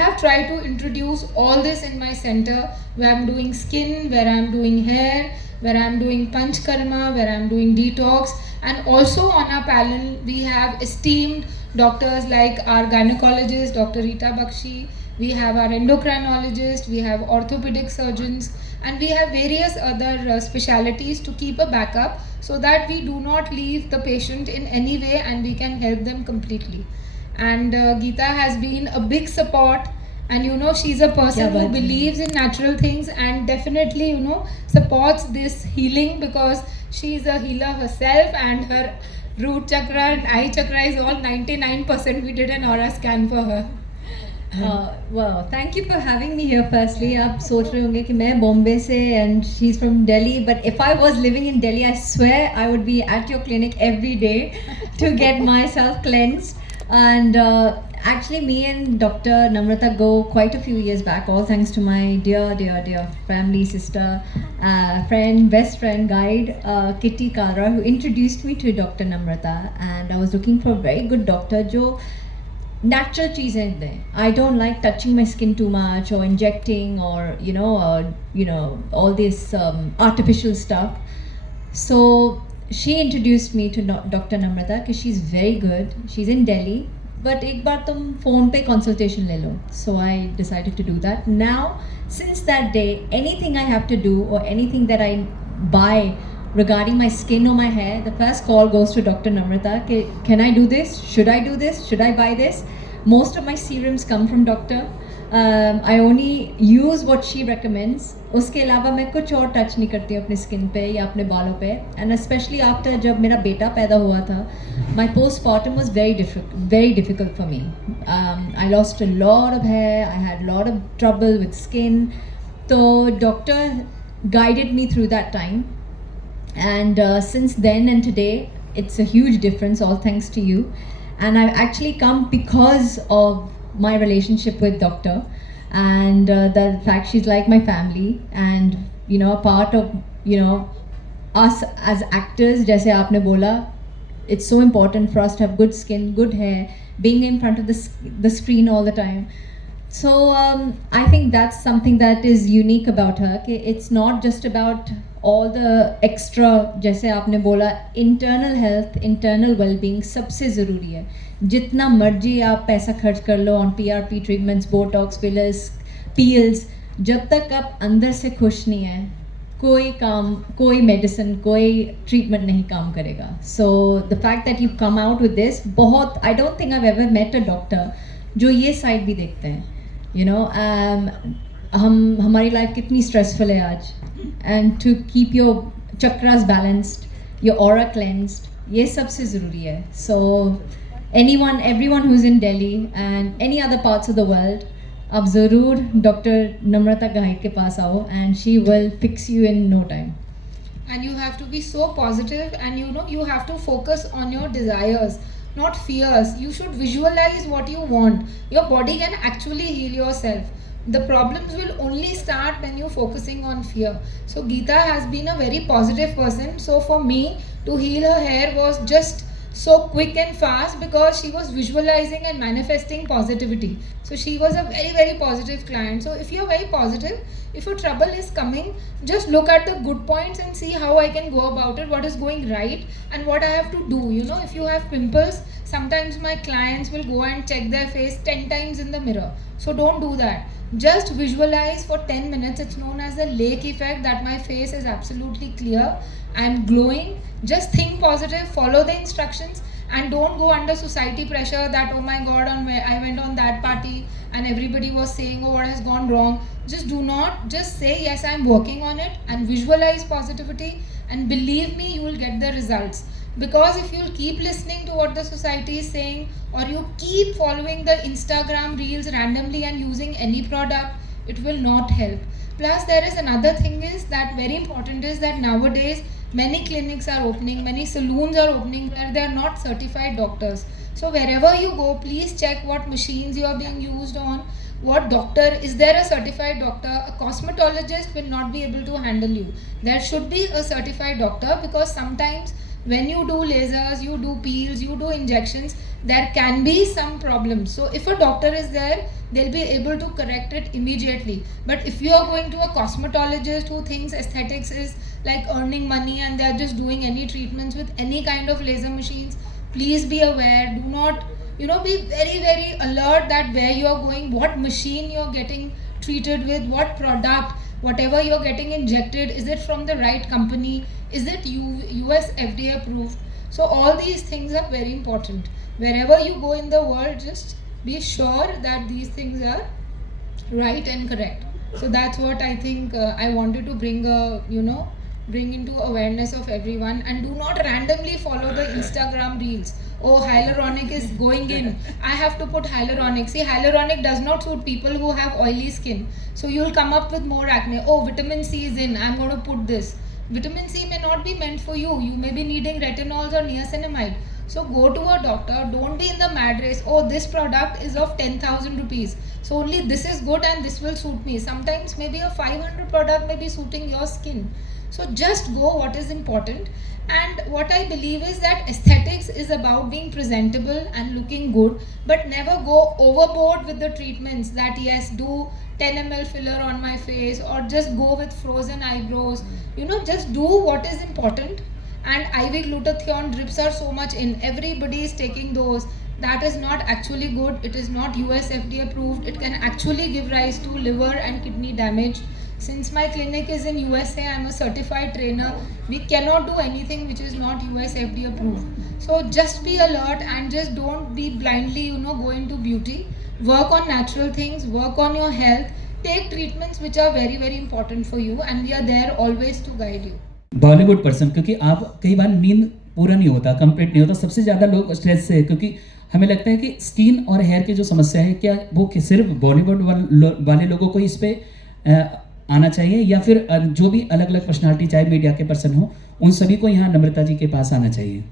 have tried to introduce all this in my center, where I'm doing skin, where I'm doing hair, where I'm doing panchkarma, where I'm doing detox. And also on our panel, we have esteemed doctors like our gynecologist, Dr. Rita Bakshi, we have our endocrinologist, we have orthopedic surgeons, and we have various other specialities to keep a backup so that we do not leave the patient in any way and we can help them completely. And Geeta has been a big support, and you know, she's a person who believes in natural things and definitely, you know, supports this healing because she's a healer herself, and her root chakra and eye chakra is all 99%. We did an aura scan for her. Wow, thank you for having me here. Firstly, आप सोच रहे होंगे कि मैं बॉम्बे से and she's from Delhi, but if I was living in Delhi, I swear I would be at your clinic every day to get myself cleansed. And actually, me and Dr. Namrata go quite a few years back, all thanks to my dear family, sister, friend, best friend, guide, Kitty Kara, who introduced me to Dr. Namrata. And I was looking for a very good doctor, जो natural चीज़ें दें. I don't like touching my skin too much or injecting or all this artificial stuff. So she introduced me to Dr. Namrata because she's very good. She's in Delhi. But एक बार तुम phone पे consultation ले लो. So I decided to do that. Now, since that day, anything I have to do or anything that I buy regarding my skin or my hair, the first call goes to Dr. Namrata. Can I do this? Should I do this? Should I buy this? Most of my serums come from doctor. I only use what she recommends. उसके अलावा मैं कुछ और touch नहीं करती अपने skin पे या अपने बालों पे. And especially after जब मेरा बेटा पैदा हुआ था, my postpartum was very difficult for me. I lost a lot of hair. I had a lot of trouble with skin. So doctor guided me through that time. And since then and today, it's a huge difference, all thanks to you. And I've actually come because of my relationship with doctor and the fact she's like my family and, you know, a part of, you know, us as actors, jaise aapne bola, it's so important for us to have good skin, good hair, being in front of the screen all the time. So I think that's something that is unique about her. It's not just about all the extra, जैसे आपने बोला, internal health, internal well-being सबसे ज़रूरी है. जितना मर्जी आप पैसा खर्च कर लो on PRP treatments, Botox, fillers, peels, जब तक आप अंदर से खुश नहीं हैं, कोई medicine, कोई treatment नहीं काम करेगा. So the fact that you've come out with this, I don't think I've ever met a doctor जो ये side भी देखते हैं. You know, हमारी life कितनी stressful है आज. And to keep your chakras balanced, your aura cleansed, ये सबसे ज़रूरी है. So everyone who's in Delhi and any other parts of the world, आप ज़रूर Dr. Namrata Ghai के पास आओ and she will fix you in no time. And you have to be so positive, and you know, you have to focus on your desires, not fears. You should visualize what you want. Your body can actually heal yourself. The problems will only start when you're focusing on fear. So Geeta has been a very positive person. So for me, to heal her hair was just so quick and fast because she was visualizing and manifesting positivity. So she was a very positive client. So if you're very positive, if your trouble is coming, just look at the good points and see how I can go about it, what is going right and what I have to do. You know, if you have pimples, sometimes my clients will go and check their face 10 times in the mirror. So don't do that. Just visualize for 10 minutes. It's known as the lake effect, that my face is absolutely clear. I'm glowing. Just think positive, follow the instructions, and don't go under society pressure that, oh my god, I went on that party and everybody was saying, oh, what has gone wrong. Just do not, just say, yes, I'm working on it, and visualize positivity, and believe me, you will get the results. Because if you'll keep listening to what the society is saying, or you keep following the Instagram reels randomly and using any product, it will not help. Plus, there is another thing is that very important is that nowadays many clinics are opening, many saloons are opening where they are not certified doctors. So wherever you go, please check what machines you are being used on, what doctor, is there a certified doctor? A cosmetologist will not be able to handle you. There should be a certified doctor, because sometimes when you do lasers, you do peels, you do injections, there can be some problems. So if a doctor is there, they'll be able to correct it immediately. But if you are going to a cosmetologist who thinks aesthetics is like earning money and they are just doing any treatments with any kind of laser machines, please be aware. Do not, be very very alert that where you are going, what machine you are getting treated with, what product, whatever you're getting injected, is it from the right company, is it US FDA approved. So all these things are very important. Wherever you go in the world, just be sure that these things are right and correct. So that's what I think I wanted to bring into awareness of everyone. And do not randomly follow the Instagram reels. Oh, hyaluronic is going in, I have to put hyaluronic. See, hyaluronic does not suit people who have oily skin, so you'll come up with more acne. Oh, vitamin C is in, I'm going to put this. Vitamin C may not be meant for you. You may be needing retinols or niacinamide. So go to a doctor. Don't be in the mad race. Oh, this product is of 10,000 rupees. So only this is good and this will suit me. Sometimes maybe a 500 product may be suiting your skin. So just go what is important. And what I believe is that aesthetics is about being presentable and looking good, but never go overboard with the treatments that yes, do 10 ml filler on my face or just go with frozen eyebrows. Just do what is important. And IV glutathione drips are so much in. Everybody is taking those. That is not actually good. It is not US FDA approved. It can actually give rise to liver and kidney damage. Since my clinic is in USA, I'm a certified trainer. We cannot do anything which is not US FDA approved. So just be alert and just don't be blindly, go into beauty. Work on natural things, work on your health. Take treatments which are very, very important for you, and we are there always to guide you. Bollywood person, क्योंकि आप कई बार नींद पूरा नहीं होता, complete नहीं होता, सबसे ज़्यादा लोग स्ट्रेस से है, क्योंकि हमें लगता है कि स्किन और हेयर की जो समस्या है, क्या वो सिर्फ बॉलीवुड वाले लोगों को इस पर आना चाहिए, या फिर जो भी अलग अलग पर्सनालिटी चाहे मीडिया के पर्सन हो, उन सभी को यहाँ नम्रता जी के पास आना चाहिए?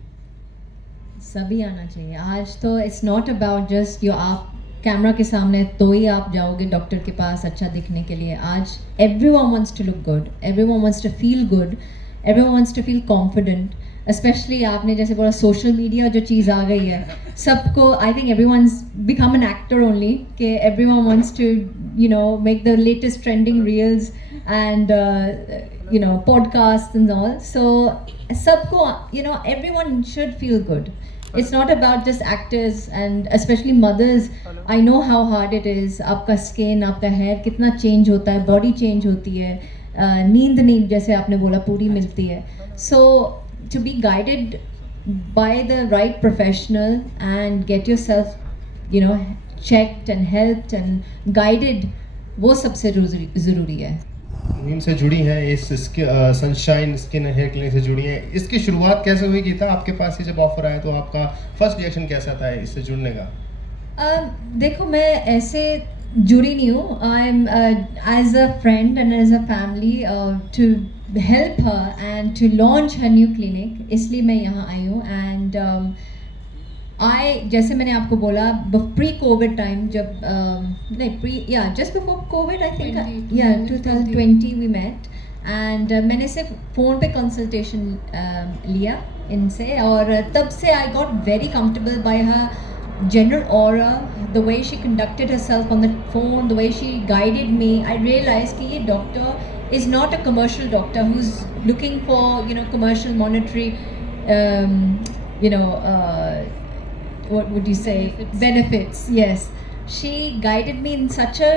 सभी आना चाहिए। आज तो इट्स नॉट अबाउट जस्ट आप कैमरा के सामने तो ही आप जाओगे डॉक्टर के पास अच्छा दिखने के लिए। आज everyone wants to look good, everyone wants to feel good, everyone wants to feel confident. Specially आपने जैसे बोला सोशल मीडिया जो चीज़ आ गई है, सबको I think everyone's become an actor only, कि everyone wants to make the latest trending reels and podcasts and all. So सबको everyone should feel good. It's not about just actors, and especially mothers. I know how hard it is. आपका skin, आपका hair कितना change होता है, body change होती है, नींद नहीं जैसे आपने बोला पूरी मिलती है. So to be guided by the right professional and get yourself checked and helped and guided, वो सबसे ज़रूरी है. नीम से जुड़ी हैं, इस सनशाइन स्किन हेयर क्लिनिक से जुड़ी हैं. इसकी शुरुआत कैसे हुई की था आपके पास? ये जब ऑफर आया तो आपका फर्स्ट रिएक्शन कैसा था इससे जुड़ने का? देखो, मैं ऐसे जुड़ी नहीं हूँ. I am as a friend and as a family to help her and to launch her new clinic, इसलिए मैं यहाँ आई हूँ. एंड जैसे मैंने आपको बोला, प्री कोविड टाइम, जब just before covid I think 2020 we met, and मैंने सिर्फ फ़ोन पे कंसल्टेशन लिया इनसे, और तब से I got very comfortable bye her general aura, the way she conducted herself on the phone, the way she guided me. I realized कि ये doctor is not a commercial doctor who's looking for commercial monetary what would you say, benefits. Yes, she guided me in such a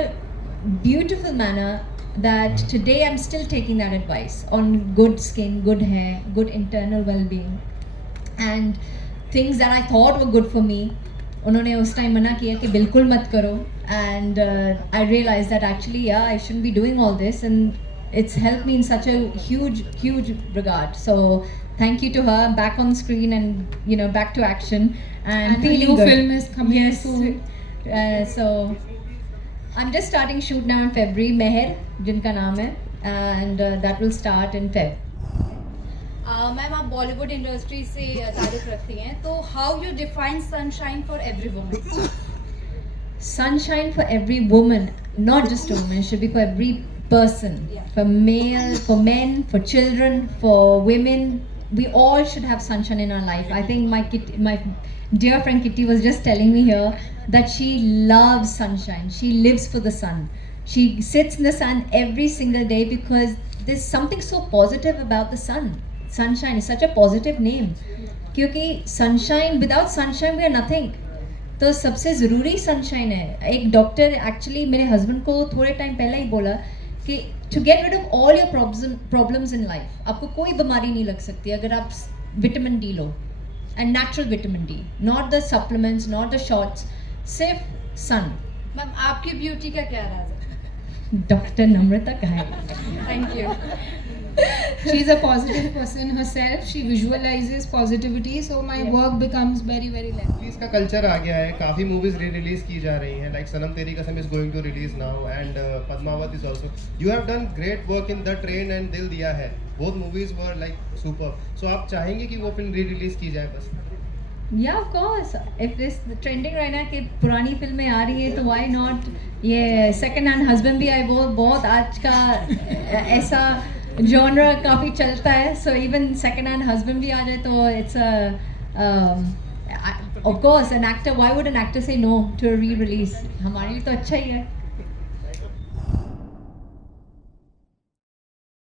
beautiful manner that today I'm still taking that advice on good skin, good hair, good internal well-being, and things that I thought were good for me, उन्होंने उस time मना किया कि बिल्कुल मत करो. And I realise that actually I shouldn't be doing all this, and it's helped me in such a huge regard. So thank you to her. Back on screen and back to action and feeling new good. film is coming yes soon. So I'm just starting shoot now in February, Meher जिनका नाम है, and that will start in Feb. Ma'am, आप Bollywood industry से ताल्लुक़ रखती हैं, तो how you define sunshine for every woman? Sunshine for every woman, not just a woman, it should be for every person. Yeah. For male, for men, for children, for women, we all should have sunshine in our life. I think my dear friend Kitty was just telling me here that she loves sunshine. She lives for the sun. She sits in the sun every single day because there's something so positive about the sun. Sunshine is such a positive name. क्योंकि sunshine, without sunshine we are nothing. तो सबसे ज़रूरी sunshine है. एक doctor actually मेरे husband को थोड़े time पहले ही बोला कि to get rid of all your problems in life, आपको कोई बीमारी नहीं लग सकती अगर आप विटामिन डी लो, and natural vitamin D, not the supplements, not the shots, सिर्फ सन. मैम आपकी ब्यूटी का क्या राज है? डॉक्टर नम्रता कहा है. Thank you. She's a positive person herself. She visualizes positivity, so my work becomes very less. इसका culture आ गया है, काफ़ी मूवीज री रिलीज की जा रही हैं, like Sanam Teri Kasam is going to release now and Padmaavat is also. You have done great work in the train and Dil Diya Hai. Both movies were like super. So आप चाहेंगे कि वो फिल्म री रिलीज की जाए बस? Yeah, of course. If this trending right now कि पुरानी फिल्में आ रही है तो why not? ये second hand husband भी है, वो बहुत आज का ऐसा genre काफ़ी चलता है. So even second hand husband भी आ जाए तो it's a of course an actor. Why would an actor say no to a re-release? हमारे लिए तो अच्छा ही है.